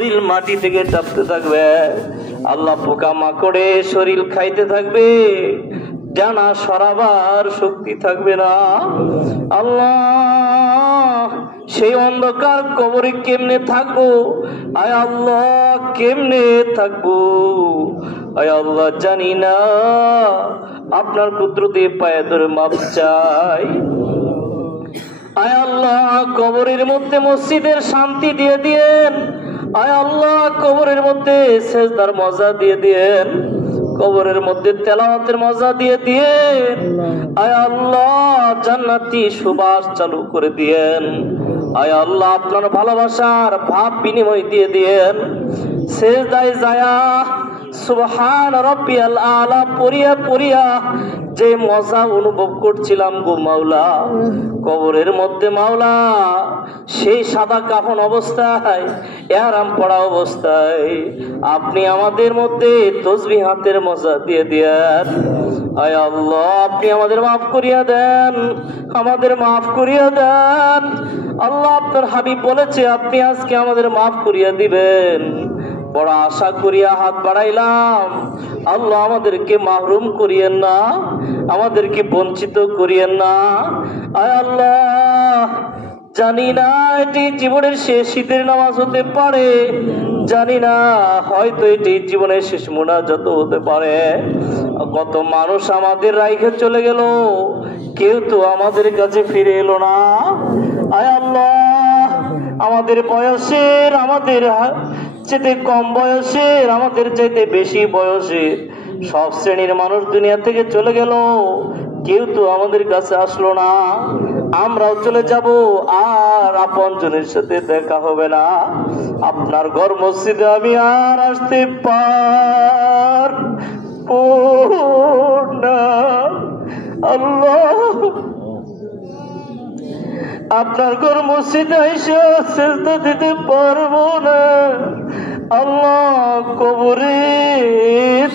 শরীর মাটি থেকে চাপতে থাকবে, আল্লাহ পোকা মাকড়ে শরীর খাইতে থাকবে, জানা সরাবার শক্তি থাকবে না। আল্লাহ সেই অন্ধকার কবরে কেমনে থাকবো? আয় আল্লাহ কেমনে থাকবো? আয় আল্লাহ জানি না, আপনার কুদরতে পায়ে ধরে মাপ চাই। আয় আল্লাহ কবরের মধ্যে মসজিদের শান্তি দিয়ে দিয়েন। আয় আল্লাহ কবরের মধ্যে সেজদার মজা দিয়ে দিয়েন, কবরের মধ্যে তেলাওয়াতের মজা দিয়ে দিয়েন। আয় আল্লাহ জান্নাতি সুবাস চালু করে দিয়েন। আয় আল্লাহ আপনার ভালোবাসার ভাব বিনিময় দিয়ে দিয়েন। সেজদায় যায়া সুবহান রাব্বিয়াল আলা পড়িয়া পড়িয়া যে মজা অনুভব করছিলাম গো মাওলা, কবরের মধ্যে মাওলা সেই সাদা কাফন অবস্থায়, ইহরাম পড়া অবস্থায় আপনি আমাদের মধ্যে তাসবিহ হাতের মজা দিয়ে দেন। আয় আল্লাহ আপনি আমাদের মাফ করিয়া দেন, আমাদের মাফ করিয়া দেন। আল্লাহ আপনার হাবিব বলেছে আপনি আজকে আমাদের মাফ করিয়া দিবেন। বড় আশা করিয়া হাত বাড়াইলাম, আল্লাহ আমাদেরকে মাহরুম করিয়েন না, আমাদেরকে বঞ্চিত করিয়েন না। আয় আল্লাহ জানি না এটি জীবনের শেষ শীতের নামাজ হতে পারে, জানি না হয়তো এটি জীবনের শেষ মুনাজাত হতে পারে। কত মানুষ আমাদের রাইখে চলে গেল, কেউ তো আমাদের কাছে ফিরে এলো না। আয় আল্লাহ আমাদের বয়সের, আমাদের চাইতে কম বয়সের, আমাদের চাইতে বেশি বয়সের সব শ্রেণীর মানুষ দুনিয়া থেকে চলে গেল, কেউ তো আমাদের কাছে আসলো না। আমরাও চলে যাব, আর আপনজনের সাথে দেখা হবে না। আপনার ঘর মসজিদে আমি আর আসতে পারবো না। আল্লাহ আপনার ঘর মসজিদে এসে সেজদা দিতে পারবো না। আল্লাহ কবরে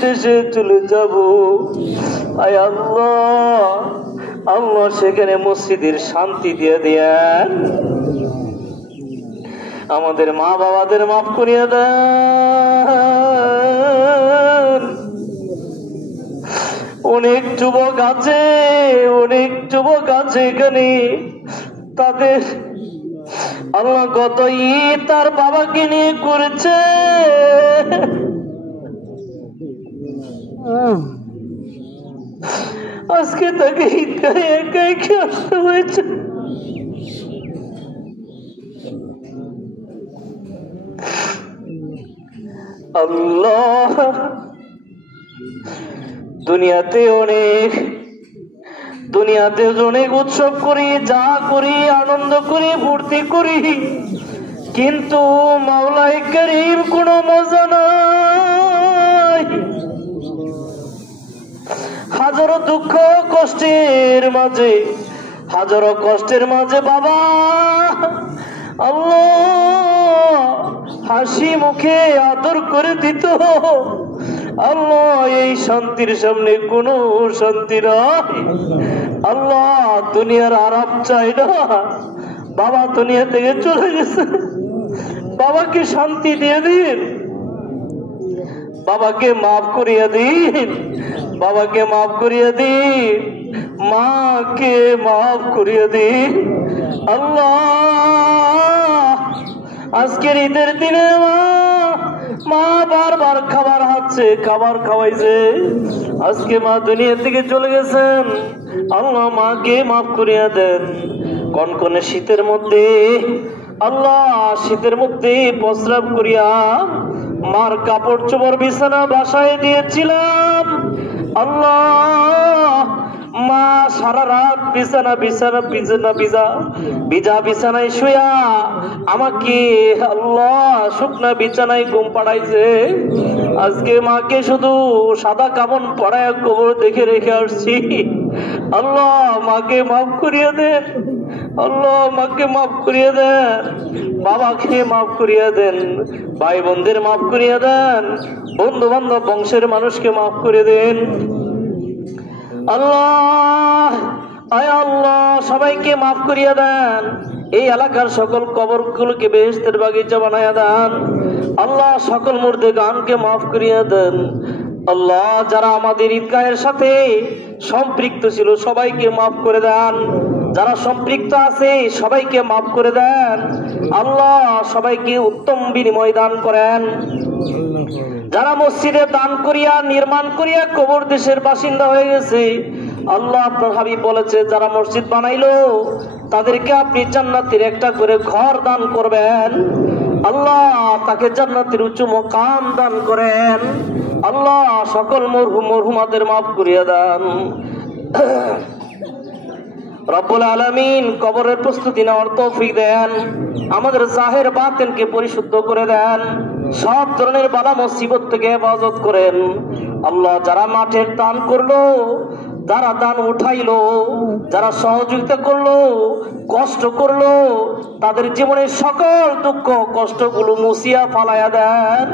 দেশে চলে যাব। আয় আল্লাহ, আল্লাহ সেখানে মসজিদের শান্তি দিয়ে দেন। আমাদের মা বাবাদের মাফ করিয়া দেন। অনেক যুবক আছে, অনেক যুবক আছে এখানে, তাদের আল্লাহ গত ঈদ তার বাবাকে নিয়ে করেছে, আজকে তাকে ঈদগাহে একা একা আসতে হয়েছে। আল্লাহ দুনিয়াতে অনেক উৎসব করি, যা করি, আনন্দ করি, ফুর্তি করি, কিন্তু মাওলাই করিম কোনো মজা নাই। হাজারো দুঃখ কষ্টের মাঝে, হাজারো কষ্টের মাঝে বাবা আল্লাহ হাসি মুখে আদর করে দিত। আল্লাহ এই শান্তির সামনে কোনো শান্তি নাই। আল্লাহ দুনিয়ার আরাম চাই না, বাবা দুনিয়া থেকে চলে গেছে, বাবাকে শান্তি দিয়ে দিন, বাবাকে মাফ করিয়া দিন, বাবাকে মাফ করিয়া দিন, মাকে মাফ করিয়া দিন। আল্লাহ আজকের ঈদের দিনে মা বারবার খাবার হাঁটছে, খাবার খাওয়াইছে, আজকে মা দুনিয়া থেকে চলে গেছেন। আল্লাহ মাকে মাফ করিয়া দেন। কনকনে শীতের মধ্যে আল্লাহ শীতের মধ্যে প্রস্রাব করিয়া মার কাপড় চোপড় বিছানা বাসায় দিয়েছিলাম। আল্লাহ মা সারা রাত বিছানা ভিজা বিছানায় শুয়া আমাকে আল্লাহ শুকনা বিছানায় ঘুম পাড়াইছে। আজকে মাকে শুধু সাদা কাফন পরায় কবর দেখে রেখে আসছি। আল্লাহ মাকে মাফ করিয়া দেন, আল্লাহ মাকে মাফ করিয়া দেন, বাবাকে মাফ করিয়া দেন, ভাই বোনদের মাফ করিয়া দেন, বন্ধু বান্ধব বংশের মানুষকে মাফ করে দেন। আল্লাহ আয় আল্লাহ সবাইকে মাফ করিয়া দেন। এই এলাকার সকল কবরগুলোকে বেহেশতের বাগিচা বানায়া দেন। আল্লাহ সকল মুর্দেগানকে মাফ করিয়া দেন। আল্লাহ যারা আমাদের ঈদগাহের সাথে সম্পৃক্ত ছিল সবাইকে মাফ করে দেন। যারা সম্পৃক্ত আছে সবাইকে মাফ করে দেন। আল্লাহ সবাইকে উত্তম বিনিময় দান করেন। যারা মসজিদে দান করিয়া নির্মাণ করিয়া কবর দেশের বাসিন্দা হয়ে গেছে, আল্লাহ আপনার হাবিব বলেছে যারা মসজিদ বানাইলো তাদেরকে আপনি জান্নাতের একটা করে ঘর দান করবেন। আল্লাহ তাকে জান্নাতের উচ্চ মকাম দান করেন। আল্লাহ সকল মরহুম মরহুমাদের মাফ করিয়া দেন। রব্বুল আলামিন কবরের প্রস্তুতি নেওয়ার তৌফিক দেন। আমাদের জাহের বাতিনকে পরিশুদ্ধ করে দেন। সব ধরনের বালা মুসিবত থেকে হেফাজত করেন। আল্লাহ যারা মাঠের দান করলো, যারা দান উঠাইলো, যারা সহযোগিতা করলো, কষ্ট করলো, তাদের জীবনের সকল দুঃখ কষ্টগুলো মুছিয়া ফালাইয়া দেন।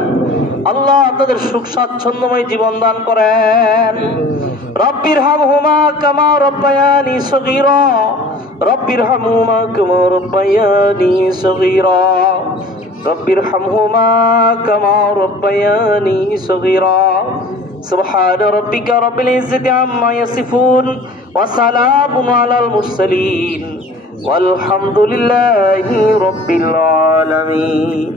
আল্লাহ তাদের সুখ স্বাচ্ছন্দ্যময় জীবন দান করেন। রব্বির হামহুমা কামা রব্বায়ানি সগীরা, রব্বির হামহুমা কামা রব্বায়ানি সগীরা, রব্বির হামহুমা কামা রব্বায়ানি সগীরা। সুবহান রাব্বিকা রাব্বিল ইজ্জাতি আম্মা ইয়াসিফুন ওয়া সালামুন আলাল মুরসালিন ওয়ালহামদুলিল্লাহি রাব্বিল আলামিন।